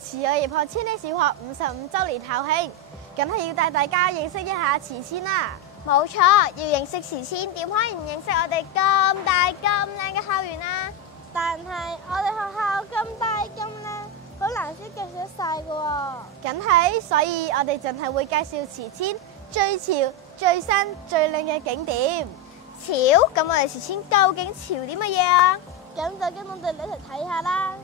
慈愛葉學千里小學55週年校慶，梗係要帶大家認識一下慈千啦。冇錯，要認識慈千，點可以唔認識我哋咁大咁靚嘅校園啊？但係我哋學校咁大咁靚，好難先記得晒㗎喎。梗係，所以我哋淨係會介紹慈千最潮、最新、最靚嘅景點。潮？咁我哋慈千究竟潮啲乜嘢啊？咁就跟我哋一齊睇下啦。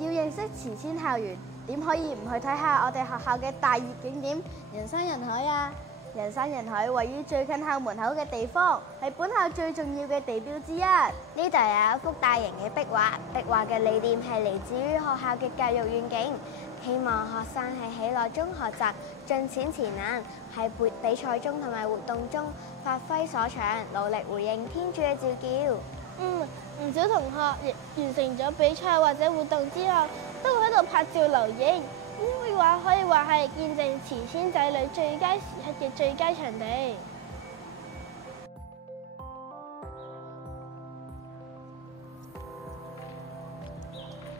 要認識慈千校園，點可以唔去睇下我哋學校嘅大熱景點人山人海啊！人山人海位於最近校門口嘅地方，係本校最重要嘅地標之一。呢度有一幅大型嘅壁畫，壁畫嘅理念係嚟自於學校嘅教育願景，希望學生喺喜樂中學習，盡淺潛能，喺比賽中同埋活動中發揮所長，努力回應天主嘅召叫。唔少同學亦完成咗比賽或者活動之後，都會喺度拍照留影。呢幅畫可以話係見證慈千仔女最佳時刻嘅最佳場地。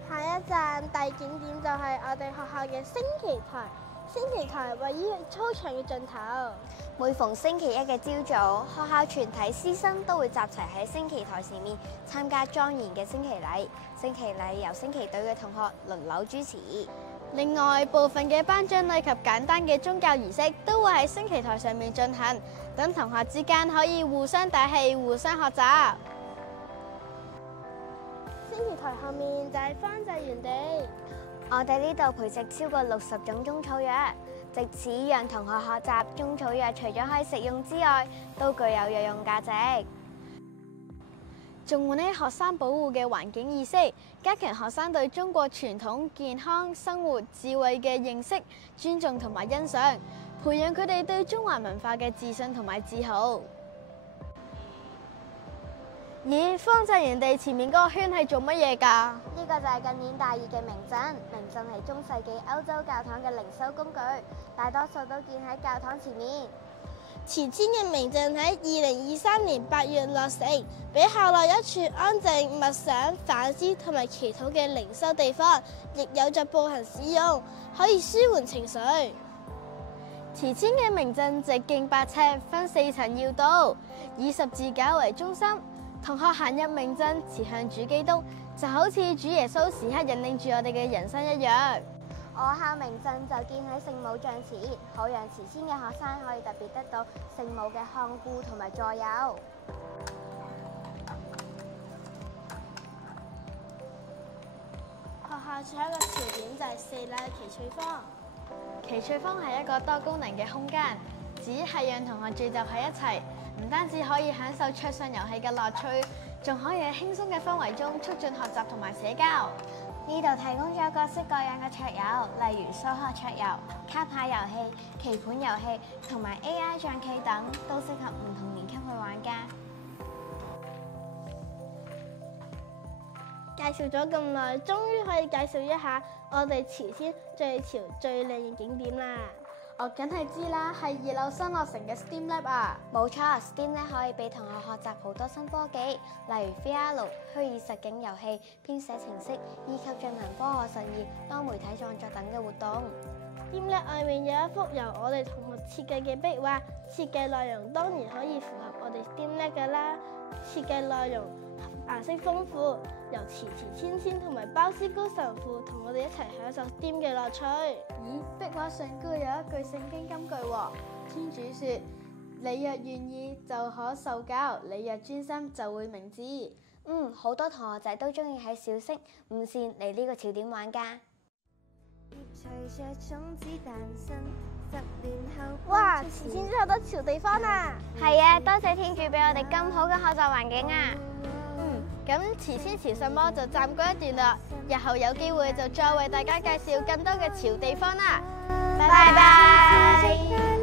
下一站大景點就係我哋學校嘅升旗台。升旗台位於操場嘅盡頭。每逢星期一嘅朝早，學校全體師生都會集齊喺升旗台前面參加莊嚴嘅升旗禮。升旗禮由升旗隊嘅同學輪流主持。另外，部分嘅頒獎禮及簡單嘅宗教儀式都會喺升旗台上面進行，等同學之間可以互相打氣、互相學習。升旗台後面就係方濟園地。我哋呢度培植超過60種中草藥，藉此讓同學學習中草藥除咗可以食用之外，都具有藥用價值。仲會喺學生保護嘅環境意識，加強學生對中國傳統、健康、生活、智慧嘅認識、尊重同埋欣賞，培養佢哋對中華文化嘅自信同埋自豪。咦，方濟園地前面嗰個圈係做乜嘢㗎？呢個就係近年大熱嘅明鎮。明鎮係中世紀歐洲教堂嘅靈修工具，大多數都建喺教堂前面。慈千嘅明鎮喺2023年8月落成，俾校內一處安靜默想、反思同埋祈禱嘅靈修地方，亦有着步行使用，可以舒緩情緒。慈千嘅明鎮直徑8尺，分4層要道，以十字架為中心。同學行入明鎮，朝向主基督，就好似主耶穌時刻引領住我哋嘅人生一樣。我校明鎮就建喺聖母像前，好讓慈千嘅學生可以特別得到聖母嘅看顧同埋助佑。學校最後一個潮點就係4樓嘅奇趣坊。奇趣坊係一個多功能嘅空間，只係讓同學聚集喺一齊，唔單止可以享受桌上遊戲嘅樂趣，仲可以喺輕鬆嘅氛圍中促進學習同埋社交。呢度提供咗各式各樣嘅桌遊，例如數學桌遊、卡牌遊戲、棋盤遊戲同埋 AI 象棋等，都適合唔同年級去玩㗎。介紹咗咁耐，終於可以介紹一下我哋慈千最潮最靚嘅景點啦！我梗係知啦，係2樓新落成嘅 STEAM Lab 啊！冇錯 ，STEAM 咧可以俾同學學習好多新科技，例如 VR、虛擬實境遊戲、編寫程式，以及進行科學實驗、多媒體創作等嘅活動。STEAM Lab 外面有一幅由我哋同學設計嘅壁畫，設計內容當然可以符合我哋 STEAM Lab 㗎啦。設計內容顏色豐富，由慈千千同埋鮑思高神父同我哋一齊享受 STEAM 嘅樂趣。咦，壁畫上高有一句聖經金句喎，天主說：你若願意就可受教，你若專心就會明智。好多同學仔都中意喺小息午膳嚟呢個潮點玩㗎。哇！慈千真係好多潮地方啊！係啊，多謝天主俾我哋咁好嘅學習環境啊！咁慈千潮什麼就暫告一段落，日後有機會就再為大家介紹更多嘅潮地方啦。拜拜。